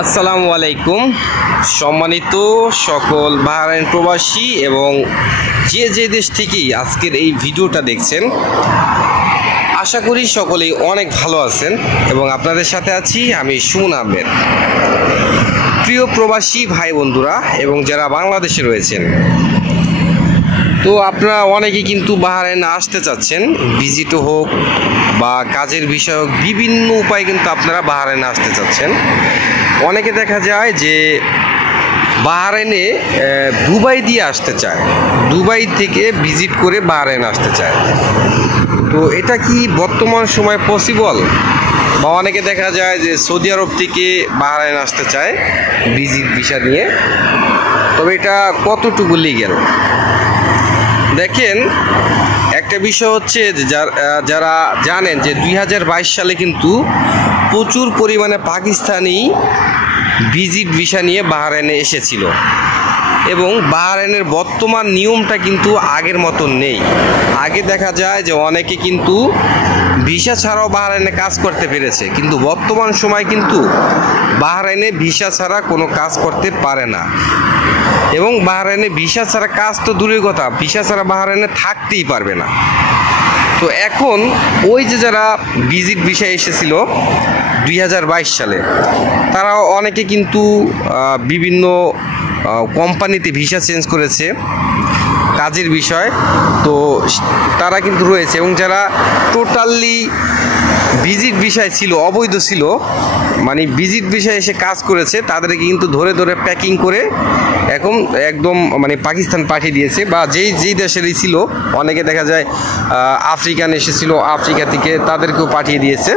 আসসালামু আলাইকুম সম্মানিত সকল বাহরাইন প্রবাসী এবং যে দেশ থেকেই আজকের এই ভিডিওটা দেখছেন, আশা করি সকলেই অনেক ভালো আছেন এবং আপনাদের সাথে আছি আমি সুমন আহমেদ। প্রিয় প্রবাসী ভাই বন্ধুরা এবং যারা বাংলাদেশে রয়েছেন, তো আপনারা অনেকেই কিন্তু বাহরাইনে আসতে চাচ্ছেন, ভিজিটও হোক বা কাজের বিষয় হোক, বিভিন্ন উপায়ে কিন্তু আপনারা বাহরাইনে আসতে চাচ্ছেন। অনেকে দেখা যায় যে বাহরাইনে দুবাই দিয়ে আসতে চায়, দুবাই থেকে ভিজিট করে বাহরাইনে আসতে চায়। তো এটা কি বর্তমান সময় পসিবল? বা অনেকে দেখা যায় যে সৌদি আরব থেকে বাহরাইনে আসতে চায় ভিজিট ভিসা নিয়ে, তবে এটা কতটুকু লিগ্যাল? দেখেন, একটা বিষয় হচ্ছে যে যারা জানেন যে 2022 সালে কিন্তু প্রচুর পরিমাণে পাকিস্তানি ভিজিট ভিসা নিয়ে বাহরাইনে এসেছিল এবং বাহরাইনের বর্তমান নিয়মটা কিন্তু আগের মতো নেই। আগে দেখা যায় যে অনেকে কিন্তু ভিসা ছাড়াও বাহরাইনে কাজ করতে পেরেছে, কিন্তু বর্তমান সময় কিন্তু বাহরাইনে ভিসা ছাড়া কোনো কাজ করতে পারে না এবং বাহরাইনে ভিসা ছাড়া কাজ তো দূরের কথা, ভিসা ছাড়া বাহরাইনে থাকতেই পারবে না। তো এখন ওই যে যারা ভিজিট ভিসা এসেছিল 2022 সালে, তারা অনেকে কিন্তু বিভিন্ন কোম্পানিতে ভিসা চেঞ্জ করেছে কাজের বিষয়, তো তারা কিন্তু রয়েছে। এবং যারা টোটালি ভিজিট ভিসায় ছিল, অবৈধ ছিল, মানে ভিজিট ভিসায় এসে কাজ করেছে, তাদেরকে কিন্তু ধরে ধরে প্যাকিং করে এখন একদম মানে পাকিস্তান পাঠিয়ে দিয়েছে। বা যেই দেশেরই ছিল, অনেকে দেখা যায় আফ্রিকান এসেছিল, আফ্রিকা থেকে তাদেরকেও পাঠিয়ে দিয়েছে।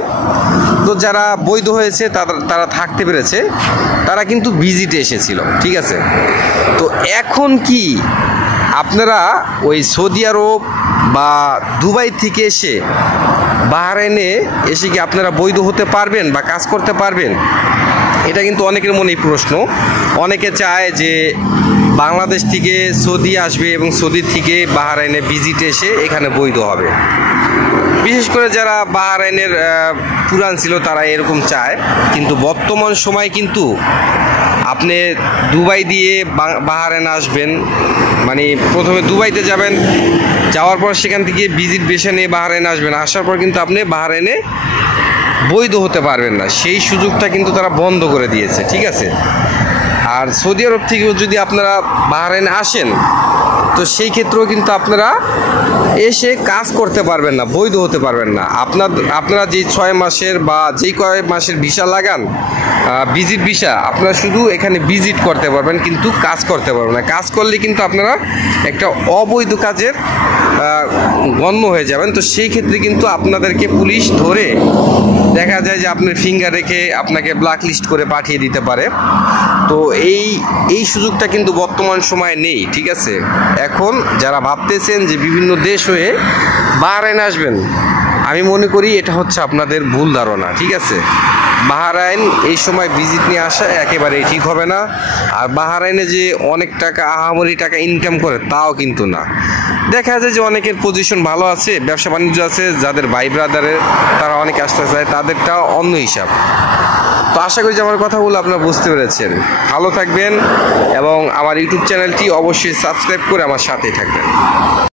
তো যারা বৈধ হয়েছে তারা থাকতে পেরেছে, তারা কিন্তু ভিজিটে এসেছিল, ঠিক আছে। তো এখন কি আপনারা ওই সৌদি আরব বা দুবাই থেকে এসে বাহরাইনে এসে কি আপনারা বৈধ হতে পারবেন বা কাজ করতে পারবেন? এটা কিন্তু অনেকের মনেই প্রশ্ন। অনেকে চায় যে বাংলাদেশ থেকে সৌদি আসবে এবং সৌদি থেকে বাহরাইনে ভিজিটে এসে এখানে বৈধ হবে। বিশেষ করে যারা বাহরাইনের পুরান ছিল তারা এরকম চায়, কিন্তু বর্তমান সময় কিন্তু আপনি দুবাই দিয়ে বাহরাইনে আসবেন, মানে প্রথমে দুবাইতে যাবেন, যাওয়ার পর সেখান থেকে ভিজিট ভিসা নিয়ে বাহরাইনে আসবেন, আসার পর কিন্তু আপনি বাহরাইনে বৈধ হতে পারবেন না। সেই সুযোগটা কিন্তু তারা বন্ধ করে দিয়েছে, ঠিক আছে। আর সৌদি আরব থেকেও যদি আপনারা বাহরাইনে আসেন, তো সেই ক্ষেত্রেও কিন্তু আপনারা এসে কাজ করতে পারবেন না, বৈধ হতে পারবেন না। আপনারা যেই 6 মাসের বা যেই কয়েক মাসের ভিসা লাগান, ভিজিট ভিসা, আপনারা শুধু এখানে ভিজিট করতে পারবেন, কিন্তু কাজ করতে পারবেন না। কাজ করলে কিন্তু আপনারা একটা অবৈধ কাজের গণ্য হয়ে যাবেন। তো সেই ক্ষেত্রে কিন্তু আপনাদেরকে পুলিশ ধরে দেখা যায় যে আপনার ফিঙ্গার রেখে আপনাকে ব্ল্যাক লিস্ট করে পাঠিয়ে দিতে পারে। তো এই সুযোগটা কিন্তু বর্তমান সময়ে নেই, ঠিক আছে। এখন যারা ভাবতেছেন যে বিভিন্ন দেশ হয়ে বাহরাইন আসবেন, আমি মনে করি এটা হচ্ছে আপনাদের ভুল ধারণা, ঠিক আছে। বাহরাইন এই সময় ভিজিট নিয়ে আসা একেবারেই ঠিক হবে না। আর বাহরাইনে যে অনেক টাকা, আহামরি টাকা ইনকাম করে তাও কিন্তু না। দেখা যায় যে অনেকের পজিশন ভালো আছে, ব্যবসা বাণিজ্য আছে, যাদের ভাই ব্রাদারের তারা অনেক আসতে চায়, তাদেরটা অন্য হিসাব। তো আশা করি যে আমার কথাগুলো আপনারা বুঝতে পেরেছেন। ভালো থাকবেন এবং আমার ইউটিউব চ্যানেলটি অবশ্যই সাবস্ক্রাইব করে আমার সাথেই থাকবেন।